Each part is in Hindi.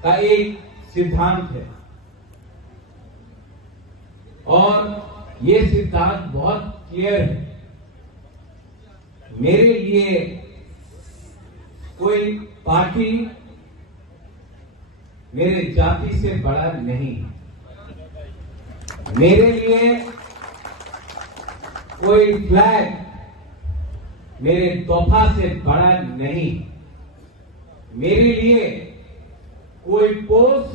का एक सिद्धांत है और ये सिद्धांत बहुत क्लियर है। मेरे लिए कोई पार्टी मेरे जाति से बड़ा नहीं, मेरे लिए कोई फ्लैग मेरे तोहफा से बड़ा नहीं, मेरे लिए कोई पोस्ट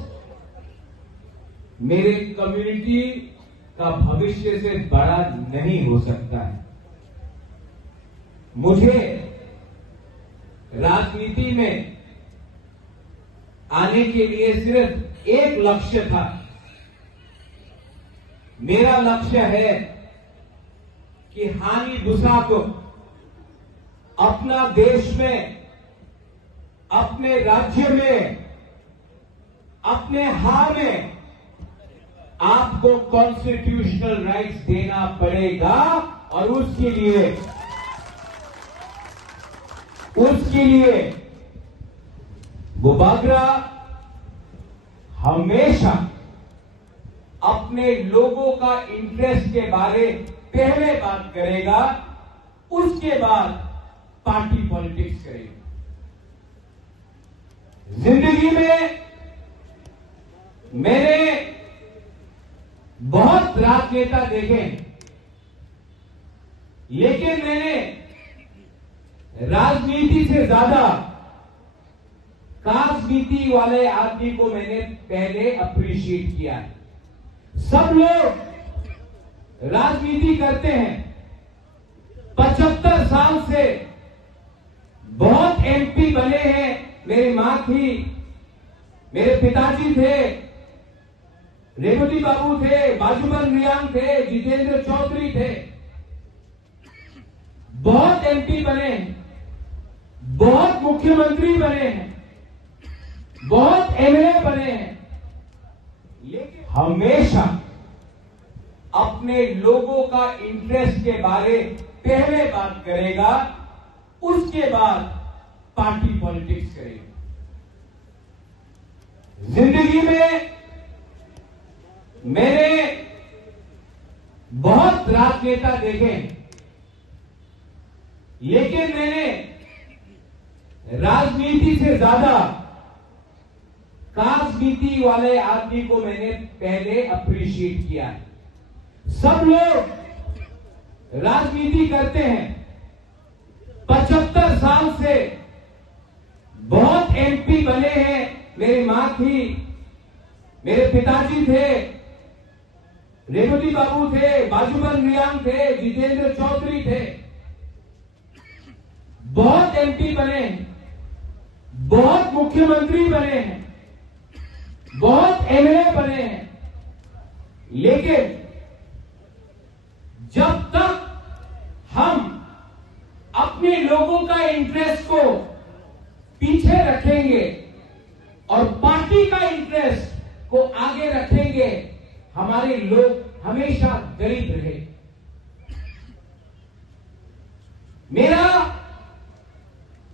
मेरे कम्युनिटी का भविष्य से बड़ा नहीं हो सकता है। मुझे राजनीति में आने के लिए सिर्फ एक लक्ष्य था। मेरा लक्ष्य है कि हानि भूसा को अपना देश में, अपने राज्य में, अपने हार में आपको कॉन्स्टिट्यूशनल राइट्स देना पड़ेगा और उसके लिए वो बागरा हमेशा अपने लोगों का इंटरेस्ट के बारे पहले बात करेगा, उसके बाद पार्टी पॉलिटिक्स करेगा। जिंदगी में मैंने बहुत राजनेता देखे, लेकिन मैंने राजनीति से ज्यादा राजनीति वाले आदमी को मैंने पहले अप्रिशिएट किया है। सब लोग राजनीति करते हैं, 75 साल से बहुत एमपी बने हैं। मेरी मां थी, मेरे पिताजी थे, रेवती बाबू थे, बाजूबन रियांग थे, जितेंद्र चौधरी थे, बहुत एमपी बने हैं, बहुत मुख्यमंत्री बने हैं, बहुत एमएलए बने हैं, लेकिन हमेशा अपने लोगों का इंटरेस्ट के बारे पहले बात करेगा, उसके बाद पार्टी पॉलिटिक्स करेगा। जिंदगी में मैंने बहुत राजनेता देखे, लेकिन मैंने राजनीति से ज्यादा राजनीति वाले आदमी को मैंने पहले अप्रिशिएट किया है। सब लोग राजनीति करते हैं, 75 साल से बहुत एमपी बने हैं। मेरी मां थी, मेरे पिताजी थे, रेवती बाबू थे, बाजूबन रियांग थे, जितेंद्र चौधरी थे, बहुत एमपी बने हैं, बहुत मुख्यमंत्री बने हैं, बहुत एमएलए बने हैं, लेकिन जब तक हम अपने लोगों का इंटरेस्ट को पीछे रखेंगे और पार्टी का इंटरेस्ट को आगे रखेंगे, हमारे लोग हमेशा गरीब रहे। मेरा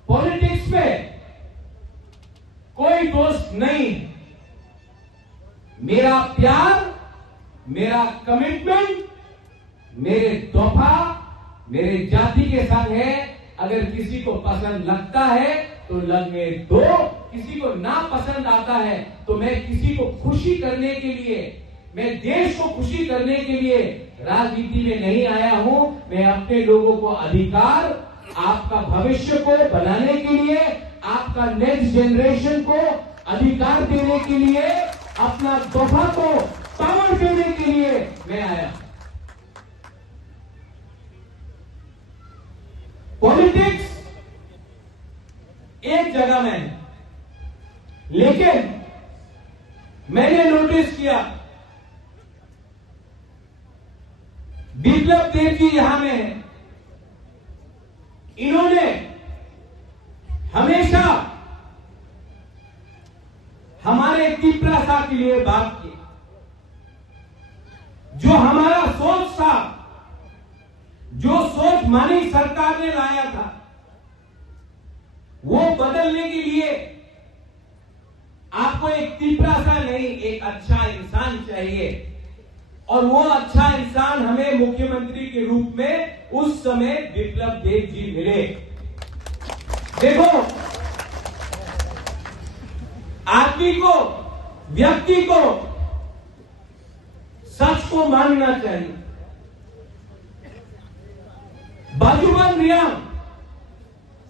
पॉलिटिक्स में कोई दोस्त नहीं। मेरा प्यार, मेरा कमिटमेंट मेरे तोहफा, मेरे जाति के संग है। अगर किसी को पसंद लगता है तो लगने दो, किसी को ना पसंद आता है तो मैं किसी को खुशी करने के लिए, मैं देश को खुशी करने के लिए राजनीति में नहीं आया हूं। मैं अपने लोगों को अधिकार, आपका भविष्य को बनाने के लिए, आपका नेक्स्ट जनरेशन को अधिकार देने के लिए, अपना तोहफा को पावर देने के लिए मैं आया। पॉलिटिक्स एक जगह में है, लेकिन मैंने नोटिस किया बिप्लब देव जी यहां में है। इन्होंने हमेशा हमारे तिपरासा के लिए बात की। जो हमारा सोच था, जो सोच मानी सरकार ने लाया था, वो बदलने के लिए आपको एक तीपरा सा नहीं, एक अच्छा इंसान चाहिए, और वो अच्छा इंसान हमें मुख्यमंत्री के रूप में उस समय विप्लव देव जी मिले। देखो, आदमी को, व्यक्ति को सच को मानना चाहिए। बाजूबंद रियांग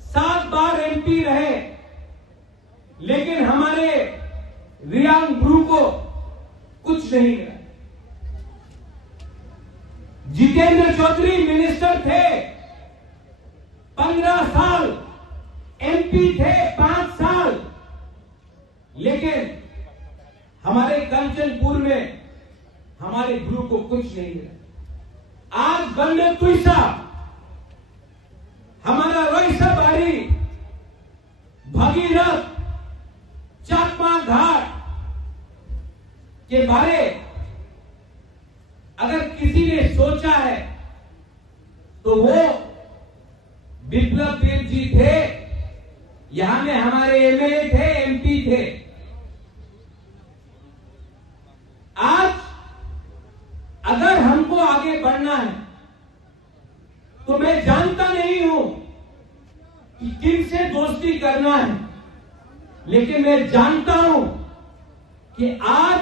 7 बार एमपी रहे, लेकिन हमारे रियांग ब्रू को कुछ नहीं मिला। जितेंद्र चौधरी मिनिस्टर थे, 15 साल एमपी थे, 5 साल, लेकिन हमारे कंचनपुर में हमारे गुरु को कुछ नहीं मिला। आज बंदे तुईसा, हमारा रोइसा बारी, भगीरथ, चाकमा घाट के बारे अगर किसी ने सोचा है तो वो विप्लव देव जी थे। यहां में हमारे एमएलए थे, एमपी थे। आज अगर हमको आगे बढ़ना है तो मैं जानता नहीं हूं कि किनसे दोस्ती करना है, लेकिन मैं जानता हूं कि आज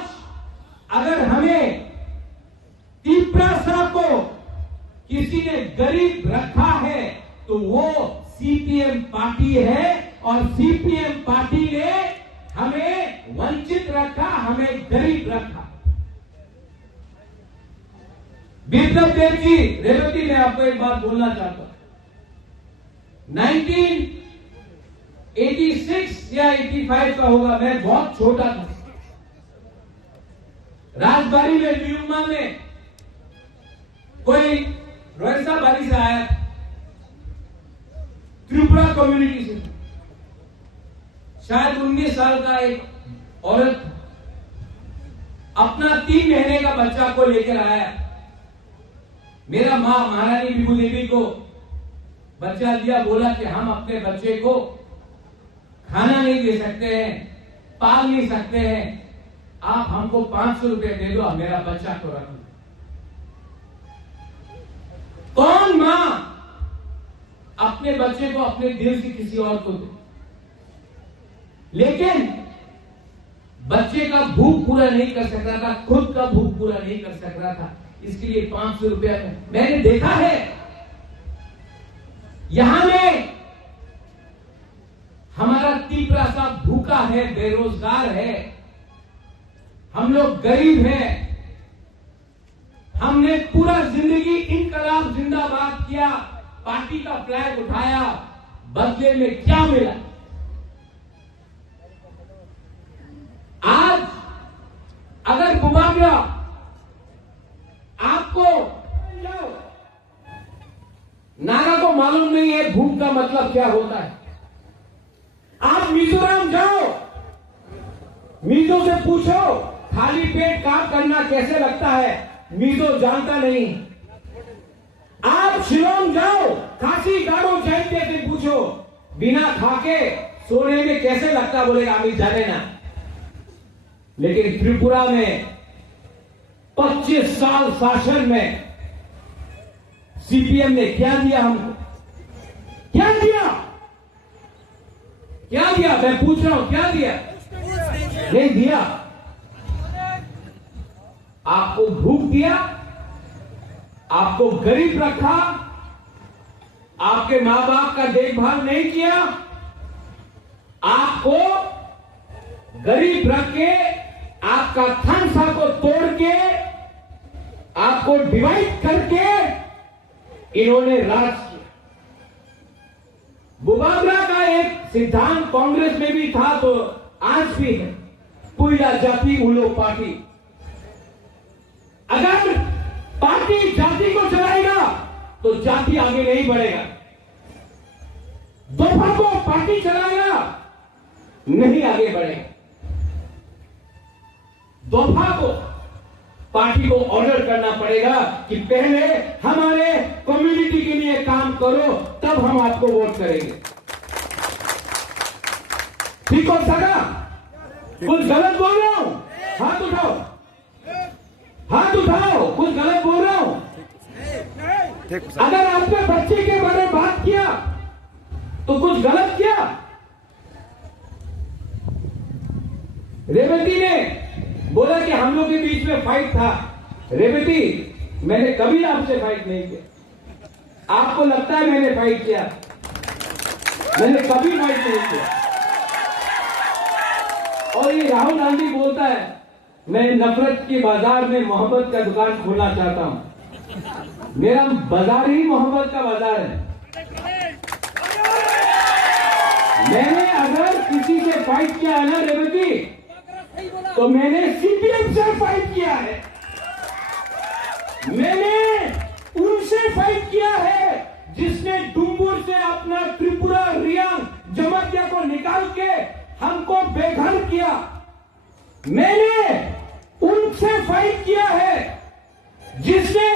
अगर हमें तीपरासा को किसी ने गरीब रखा है तो वो सीपीएम पार्टी है, और सीपीएम पार्टी ने हमें वंचित रखा, हमें गरीब रखा। विप्लव देव जी, रेवती, मैं आपको एक बात बोलना चाहता हूं। 1986 या 85 का होगा, मैं बहुत छोटा था। राजबाड़ी में न्यूमा में कोई रोयसा बारी से आया, त्रिपुरा कम्युनिटी से, शायद 19 साल का एक औरत अपना 3 महीने का बच्चा को लेकर आया। मेरा मां महारानी विभू देवी को बच्चा दिया, बोला कि हम अपने बच्चे को खाना नहीं दे सकते हैं, पाल नहीं सकते हैं, आप हमको 500 रुपए दे दो, मेरा बच्चा को रख लो। कौन मां अपने बच्चे को अपने दिल से किसी और को दे? लेकिन बच्चे का भूख पूरा नहीं कर सक रहा था, खुद का भूख पूरा नहीं कर सक रहा था, इसके लिए 500 रुपया मैंने देखा है। यहां में हमारा तीपरासा भूखा है, बेरोजगार है, हम लोग गरीब हैं। हमने पूरा जिंदगी इनकलाब जिंदाबाद किया, पार्टी का फ्लैग उठाया, बदले में क्या मिला? आज अगर बुबागरा आपको नागा को मालूम नहीं है भूख का मतलब क्या होता है, आप मिजोरम जाओ, मिजो से पूछो खाली पेट काम करना कैसे लगता है, मिजो जानता नहीं। आप शिलोंग जाओ, खासी गाड़ो जयंती से पूछो बिना खाके सोने में कैसे लगता, बोलेगा अभी जाने ना। लेकिन त्रिपुरा में 25 साल शासन में सीपीएम ने क्या दिया हमको? क्या दिया? क्या दिया? मैं पूछ रहा हूं, क्या दिया? नहीं दिया। आपको भूख दिया, आपको गरीब रखा, आपके मां बाप का देखभाल नहीं किया, आपको गरीब रख के, आपका थानसा को तोड़ के, आपको डिवाइड करके इन्होंने राज किया। बुबागरा का एक सिद्धांत कांग्रेस में भी था तो आज भी है, पुइला जाति उलो पार्टी। अगर पार्टी जाति को चलाएगा तो जाति आगे नहीं बढ़ेगा, दोफा को पार्टी चलाएगा नहीं आगे बढ़ेगा। दोफा को पार्टी को ऑर्डर करना पड़ेगा कि पहले हमारे कम्युनिटी के लिए काम करो, तब हम आपको वोट करेंगे। ठीक हो सका? कुछ गलत बोल रहा हूं? हाथ उठाओ, हाथ उठाओ, कुछ गलत बोल रहा हूं? अगर आपने बच्चे के बारे में बात किया तो कुछ गलत किया? रेवती ने बोला कि हम लोग के बीच में फाइट था। रेवती, मैंने कभी आपसे फाइट नहीं किया। आपको लगता है मैंने फाइट किया? मैंने कभी फाइट नहीं किया। और ये राहुल गांधी बोलता है मैं नफरत के बाजार में मोहब्बत का दुकान खोलना चाहता हूं। मेरा बाजार ही मोहब्बत का बाजार है। मैंने अगर किसी से फाइट किया है ना रेवती, तो मैंने सीपीएम से फाइट किया है। मैंने उनसे फाइट किया है जिसने डुम्बुर से अपना त्रिपुरा, रियांग, जमातिया को निकाल के हमको बेघर किया। मैंने उनसे फाइट किया है जिसने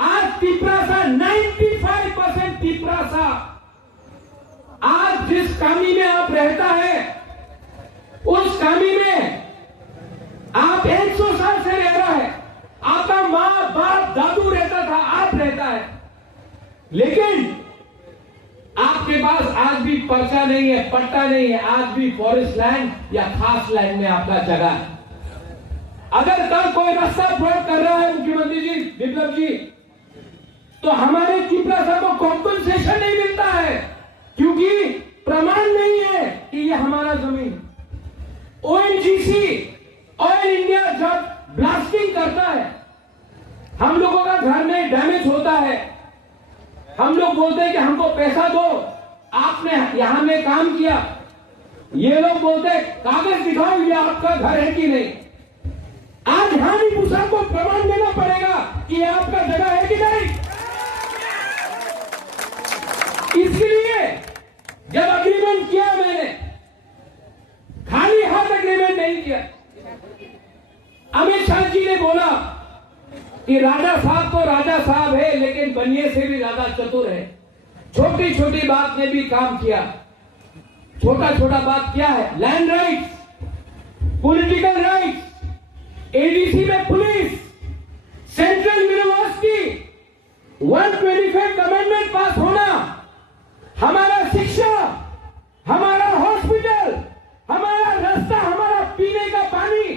आज तिपरासा 95% तिपरासा आज जिस कामी में आप रहता है उस कामी में आप 100 साल से रह रहा है। आपका मां बाप दादू रहता था, आप रहता है, लेकिन आपके पास आज भी पर्चा नहीं है, पट्टा नहीं है। आज भी फॉरेस्ट लैंड या खास लैंड में आपका जगह है। अगर कल कोई रास्ता ब्लॉक कर रहा है मुख्यमंत्री जी, विप्लव जी, तो हमारे तिपरासा को कॉम्पनसेशन नहीं मिलता है क्योंकि प्रमाण नहीं है कि ये हमारा जमीन। ओएनजीसी, ऑयल इंडिया जब ब्लास्टिंग करता है, हम लोगों का घर में डैमेज होता है, हम लोग बोलते हैं कि हमको पैसा दो, आपने यहां में काम किया। ये लोग बोलते हैं कागज दिखाओ ये आपका घर है कि नहीं। आज हानि भूसा को प्रमाण देना पड़ेगा कि ये आपका जगह है कि नहीं। इसलिए जब अग्रीमेंट किया मैंने, खाली हाथ अग्रीमेंट नहीं किया। अमित शाह जी ने बोला कि राजा साहब तो राजा साहब है लेकिन बनिए से भी ज्यादा चतुर है। छोटी छोटी बात में भी काम किया। छोटा छोटा बात क्या है? Land rights, political rights, ADC में पुलिस, सेंट्रल यूनिवर्सिटी, 125 अमेंडमेंट पास होना, हमारा शिक्षा, हमारा हॉस्पिटल, हमारा रास्ता, हमारा पीने का पानी,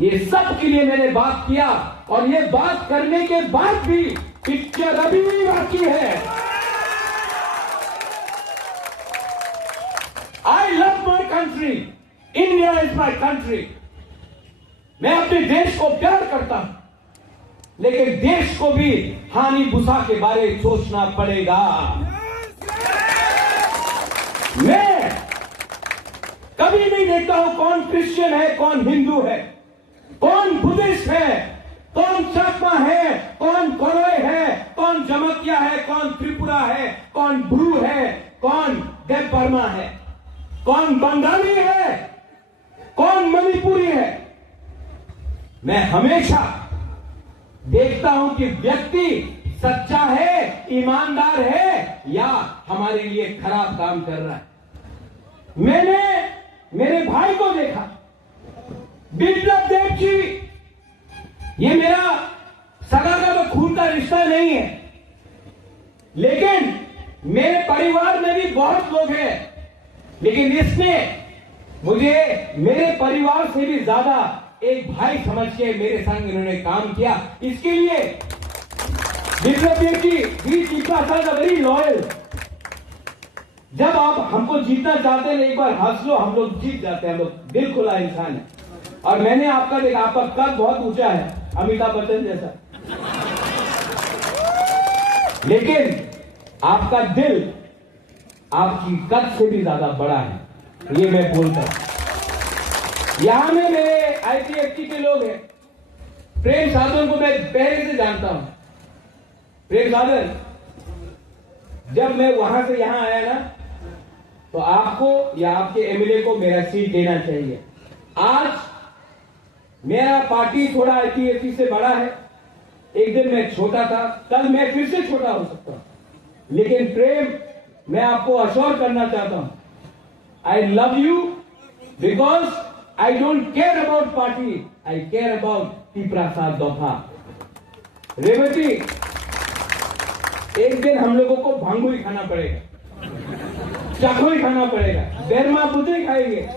ये सब के लिए मैंने बात किया। और ये बात करने के बाद भी पिक्चर अभी भी बाकी है। I love my country, India is my country. मैं अपने देश को प्यार करता हूं, लेकिन देश को भी हानि भूसा के बारे में सोचना पड़ेगा। मैं कभी नहीं देखता हूं कौन क्रिश्चियन है, कौन हिंदू है, कौन बुद्धिस्ट है, कौन चाकमा है, कौन कोरोई है, कौन जमतिया है, कौन त्रिपुरा है, कौन ब्रू है, कौन देव बर्मा है, कौन बंगाली है, कौन मणिपुरी है। मैं हमेशा देखता हूं कि व्यक्ति सच्चा है, ईमानदार है या हमारे लिए खराब काम कर रहा है। मैंने मेरे भाई को देखा, विप्लव देव जी, ये मेरा सगा का तो खून का रिश्ता नहीं है, लेकिन मेरे परिवार में भी बहुत लोग हैं, लेकिन इसने मुझे मेरे परिवार से भी ज्यादा एक भाई समझ के मेरे संग इन्होंने काम किया। इसके लिए विप्लव देव जी वेरी लॉयल। जब आप हमको जीतना चाहते हैं, एक बार हंस लो, हम लोग जीत जाते हैं। हम लोग दिल खुला इंसान है। और मैंने आपका देखा, आपका कद बहुत ऊंचा है, अमिताभ बच्चन जैसा, लेकिन आपका दिल आपकी कद से भी ज्यादा बड़ा है, ये मैं बोलता हूं। यहां में मेरे आईपीएफटी के लोग हैं। प्रेम साधन को मैं पहले से जानता हूं। प्रेम साधन, जब मैं वहां से यहां आया ना, तो आपको या आपके एमएलए को मेरा सीट देना चाहिए। आज मेरा पार्टी थोड़ा आईपीएफटी से बड़ा है। एक दिन मैं छोटा था, कल मैं फिर से छोटा हो सकता हूं, लेकिन प्रेम, मैं आपको अश्योर करना चाहता हूं, I love you because I don't care about party, I care about टी-प्रसाद दोफा। Revati, एक दिन हम लोगों को भांगू ही खाना पड़ेगा, चाकू ही खाना पड़ेगा, बेरमा बुद्धू ही खाएंगे।